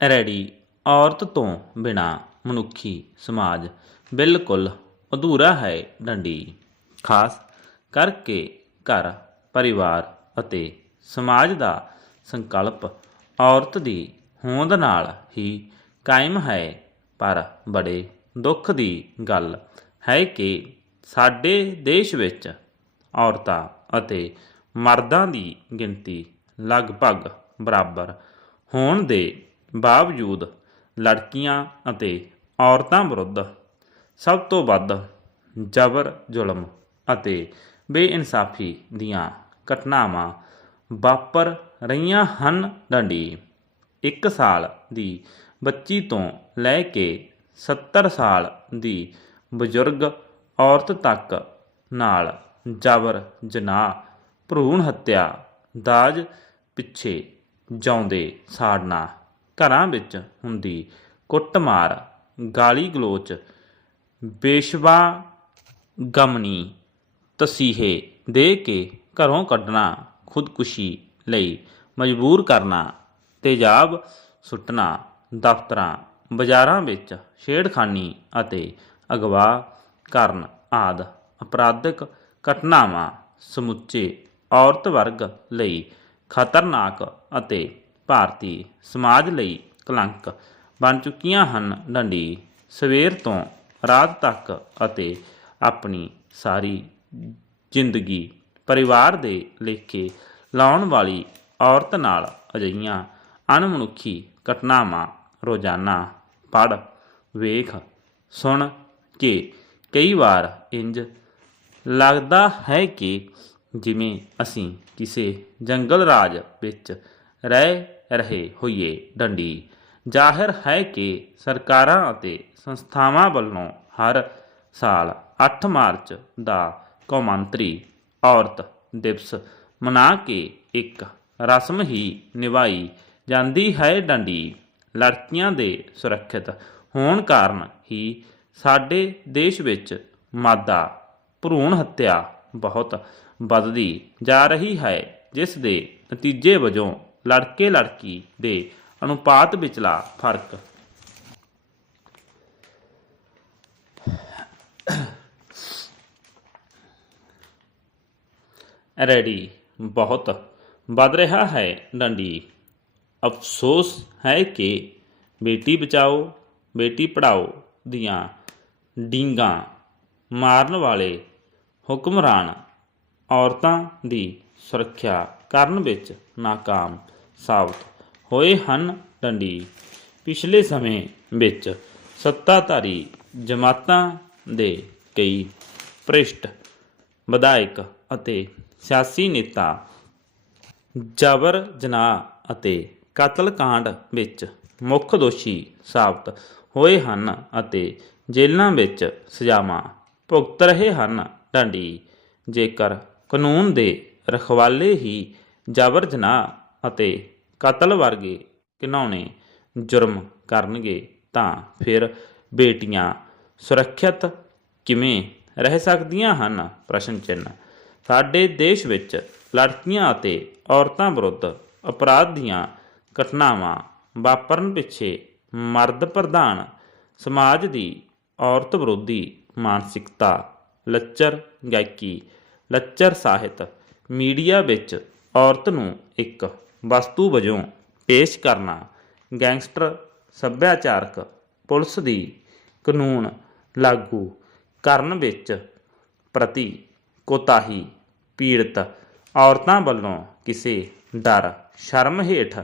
Ready. ਔਰਤ ਤੋਂ ਬਿਨਾ ਮਨੁੱਖੀ ਸਮਾਜ ਬਿਲਕੁਲ ਅਧੂਰਾ ਹੈ ਡੰਡੀ। ਖਾਸ ਕਰਕੇ ਘਰ, ਪਰਿਵਾਰ ਅਤੇ ਸਮਾਜ ਦਾ ਸੰਕਲਪ ਔਰਤ ਦੀ ਹੋਂਦ ਨਾਲ ਹੀ ਕਾਇਮ ਹੈ। ਪਰ ਬੜੇ ਦੁੱਖ ਦੀ ਗੱਲ ਹੈ ਕਿ ਸਾਡੇ ਦੇਸ਼ ਵਿੱਚ ਔਰਤਾਂ ਅਤੇ ਮਰਦਾਂ ਦੀ ਗਿਣਤੀ ਲਗਭਗ ਬਰਾਬਰ ਹੋਣ ਦੇ ਬਾਵਜੂਦ ਲੜਕੀਆਂ ਅਤੇ ਔਰਤਾਂ ਵਿਰੁੱਧ ਸਭ ਤੋਂ ਵੱਧ ਜ਼ਬਰ ਜ਼ੁਲਮ ਅਤੇ ਬੇਇਨਸਾਫੀ ਦੀਆਂ ਘਟਨਾਵਾਂ ਵਾਪਰ ਰਹੀਆਂ ਹਨ। ਡੰਡੀ ਇੱਕ ਸਾਲ ਦੀ ਬੱਚੀ ਤੋਂ ਲੈ ਕੇ 70 ਸਾਲ ਦੀ ਬਜ਼ੁਰਗ ਔਰਤ ਤੱਕ ਨਾਲ ਜ਼ਬਰ, ਜਨਾਹ, ਭਰੂਣ ਹੱਤਿਆ ਦਾਜ ਪਿੱਛੇ ਜਾਉਂਦੇ ਸਾੜਨਾ ਘਰਾਂ ਵਿੱਚ ਹੁੰਦੀ। ਕੁੱਟਮਾਰ, ਗਾਲੀ ਗਲੋਚ ਬੇਸ਼ਵਾ ਗਮਨੀ, ਤਸੀਹੇ ਦੇ ਕੇ ਘਰੋਂ ਕੱਢਣਾ, ਖੁਦਕੁਸ਼ੀ ਲਈ ਮਜਬੂਰ ਕਰਨਾ, ਤੇਜ਼ਾਬ ਸੁੱਟਣਾ, ਦਫ਼ਤਰਾਂ, ਬਾਜ਼ਾਰਾਂ ਵਿੱਚ ਛੇੜਖਾਨੀ ਅਤੇ ਅਗਵਾ ਕਰਨ ਆਦ ਅਪਰਾਧਿਕ ਘਟਨਾਵਾਂ ਸਮੁੱਚੇ ਔਰਤ ਵਰਗ ਲਈ ਖਤਰਨਾਕ ਅਤੇ ਭਾਰਤੀ ਸਮਾਜ ਲਈ ਕਲੰਕ ਬਣ ਚੁੱਕੀਆਂ ਹਨ। ਡੰਡੀ ਸਵੇਰ ਤੋਂ ਰਾਤ ਤੱਕ ਅਤੇ ਆਪਣੀ ਸਾਰੀ ਜ਼ਿੰਦਗੀ ਪਰਿਵਾਰ ਦੇ ਲੇਖੇ ਲਾਉਣ ਵਾਲੀ ਔਰਤ ਨਾਲ ਅਜਿਹੀਆਂ ਅਣਮਨੁੱਖੀ ਘਟਨਾਵਾਂ ਰੋਜ਼ਾਨਾ ਪੜ ਵੇਖ, ਸੁਣ ਕੇ ਕਈ ਵਾਰ ਇੰਜ ਲੱਗਦਾ ਹੈ ਕਿ ਜਿਵੇਂ ਅਸੀਂ ਕਿਸੇ ਜੰਗਲ ਰਾਜ ਵਿੱਚ ਰਹਿ ਰਹੇ ਹੋਈਏ। ਡੰਡੀ, ਜ਼ਾਹਿਰ ਹੈ ਕਿ ਸਰਕਾਰਾਂ ਅਤੇ ਸੰਸਥਾਵਾਂ ਵੱਲੋਂ ਹਰ ਸਾਲ 8 ਮਾਰਚ ਦਾ ਕੌਮਾਂਤਰੀ ਔਰਤ ਦਿਵਸ ਮਨਾ ਕੇ ਇੱਕ ਰਸਮ ਹੀ ਨਿਭਾਈ ਜਾਂਦੀ ਹੈ। ਡੰਡੀ, ਲੜਕੀਆਂ ਦੇ ਸੁਰੱਖਿਅਤ ਹੋਣ ਕਾਰਨ ਹੀ ਸਾਡੇ ਦੇਸ਼ ਵਿੱਚ ਮਾਦਾ ਭਰੂਣ ਹੱਤਿਆ ਬਹੁਤ ਵੱਧਦੀ ਜਾ ਰਹੀ ਹੈ, ਜਿਸ ਦੇ ਨਤੀਜੇ ਵਜੋਂ ਲੜਕੇ ਲੜਕੀ ਦੇ ਅਨੁਪਾਤ ਵਿਚਲਾ ਫ਼ਰਕ। ਰੈਡੀ। ਬਹੁਤ ਵੱਧ ਰਿਹਾ ਹੈ ਡੰਡੀ। ਅਫਸੋਸ ਹੈ ਕਿ ਬੇਟੀ ਬਚਾਓ, ਬੇਟੀ ਪੜਾਓ ਦੀਆਂ ਡੀਂਗਾਂ ਮਾਰਨ ਵਾਲੇ ਹੁਕਮਰਾਨ ਔਰਤਾਂ ਦੀ ਸੁਰੱਖਿਆ ਕਰਨ ਵਿੱਚ ਨਾਕਾਮ, ਸਾਬਤ ਹੋਏ ਹਨ ਡੰਡੀ। ਪਿਛਲੇ ਸਮੇਂ ਵਿੱਚ ਸੱਤਾਧਾਰੀ ਜਮਾਤਾਂ ਦੇ ਕਈ ਭ੍ਰਿਸ਼ਟ ਵਿਧਾਇਕ ਅਤੇ ਸਿਆਸੀ ਨੇਤਾ ਜਬਰ ਜਨਾਹ ਅਤੇ ਕਤਲकांड ਵਿੱਚ ਮੁੱਖ ਦੋਸ਼ੀ ਸਾਬਤ ਹੋਏ ਹਨ ਅਤੇ ਜੇਲ੍ਹਾਂ ਵਿੱਚ ਸਜ਼ਾਵਾਂ ਭੁਗਤ ਰਹੇ ਹਨ ਡਾਂਡੀ। ਜੇਕਰ ਕਾਨੂੰਨ ਦੇ ਰਖਵਾਲੇ ਹੀ ਜਬਰ ਜਨਾਹ ਅਤੇ ਕਤਲ ਵਰਗੇ ਘਿਨੌਣੇ ਜੁਰਮ ਕਰਨਗੇ, ਤਾਂ ਫਿਰ ਬੇਟੀਆਂ ਸੁਰੱਖਿਅਤ ਕਿਵੇਂ ਰਹਿ ਸਕਦੀਆਂ ਹਨ? ਪ੍ਰਸ਼ਨ ਚਿੰਨ ਸਾਡੇ ਦੇਸ਼ ਵਿੱਚ ਲੜਕੀਆਂ ਅਤੇ ਔਰਤਾਂ ਵਿਰੁੱਧ ਅਪਰਾਧ ਦੀਆਂ ਘਟਨਾਵਾਂ ਵਾਪਰਨ ਪਿੱਛੇ ਮਰਦ ਪ੍ਰਧਾਨ ਸਮਾਜ ਦੀ ਔਰਤ ਵਿਰੋਧੀ ਮਾਨਸਿਕਤਾ, ਲੱਚਰ, ਗਾਇਕੀ, ਲੱਚਰ ਸਾਹਿਤ, ਮੀਡੀਆ ਵਿੱਚ ਔਰਤ ਨੂੰ ਇੱਕ ਵਸਤੂ ਵਜੋਂ ਪੇਸ਼ ਕਰਨਾ ਗੈਂਗਸਟਰ, ਸੱਭਿਆਚਾਰਕ ਪੁਲਿਸ ਦੀ ਕਾਨੂੰਨ ਲਾਗੂ ਕਰਨ ਵਿੱਚ ਪ੍ਰਤੀ ਕੋਤਾਹੀ ਪੀੜਤ ਔਰਤਾਂ ਵੱਲੋਂ ਕਿਸੇ ਡਰ, ਸ਼ਰਮ ਹੇਠ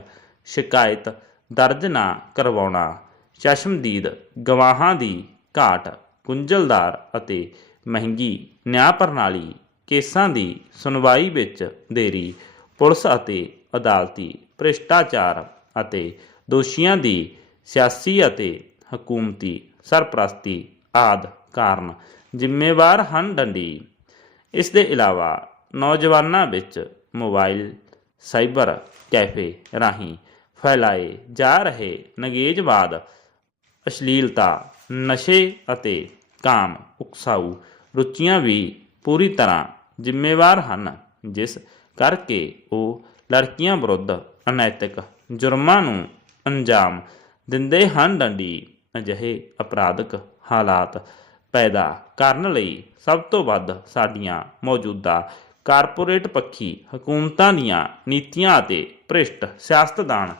ਸ਼ਿਕਾਇਤ ਦਰਜ ਨਾ ਕਰਵਾਉਣਾ ਚਸ਼ਮਦੀਦ ਗਵਾਹਾਂ ਦੀ ਘਾਟ, ਗੁੰਝਲਦਾਰ ਅਤੇ ਮਹਿੰਗੀ ਨਿਆਂ ਪ੍ਰਣਾਲੀ ਕੇਸਾਂ ਦੀ ਸੁਣਵਾਈ ਵਿੱਚ ਦੇਰੀ ਪੁਲਿਸ ਅਤੇ ਅਦਾਲਤੀ ਭ੍ਰਿਸ਼ਟਾਚਾਰ ਅਤੇ ਦੋਸ਼ੀਆਂ ਦੀ ਸਿਆਸੀ ਅਤੇ ਹਕੂਮਤੀ ਸਰਪ੍ਰਸਤੀ ਆਦ ਕਾਰਨ ਜ਼ਿੰਮੇਵਾਰ ਹਨ ਡੰਡੀ। ਇਸ ਦੇ ਇਲਾਵਾ ਨੌਜਵਾਨਾਂ ਵਿੱਚ ਮੋਬਾਈਲ, ਸਾਈਬਰ ਕੈਫੇ ਰਾਹੀਂ ਫੈਲਾਏ ਜਾ ਰਹੇ ਨਗੇਜਵਾਦ, ਅਸ਼ਲੀਲਤਾ, ਨਸ਼ੇ ਅਤੇ ਕਾਮ ਉਕਸਾਊ ਰੁਚੀਆਂ ਵੀ ਪੂਰੀ ਤਰ੍ਹਾਂ ਜ਼ਿੰਮੇਵਾਰ ਹਨ, ਜਿਸ ਕਰਕੇ ਉਹ ਲੜਕੀਆਂ ਵਿਰੁੱਧ ਅਨੈਤਿਕ ਜੁਰਮਾਂ ਨੂੰ ਅੰਜਾਮ ਦਿੰਦੇ ਹਨ। ਡੰਡੀ ਅਜਿਹੇ ਅਪਰਾਧਕ ਹਾਲਾਤ ਪੈਦਾ ਕਰਨ ਲਈ ਸਭ ਤੋਂ ਵੱਧ ਸਾਡੀਆਂ ਮੌਜੂਦਾ ਕਾਰਪੋਰੇਟ ਪੱਖੀ ਹਕੂਮਤਾਂ ਦੀਆਂ ਨੀਤੀਆਂ ਅਤੇ ਭ੍ਰਿਸ਼ਟ ਸਿਆਸਤਦਾਨ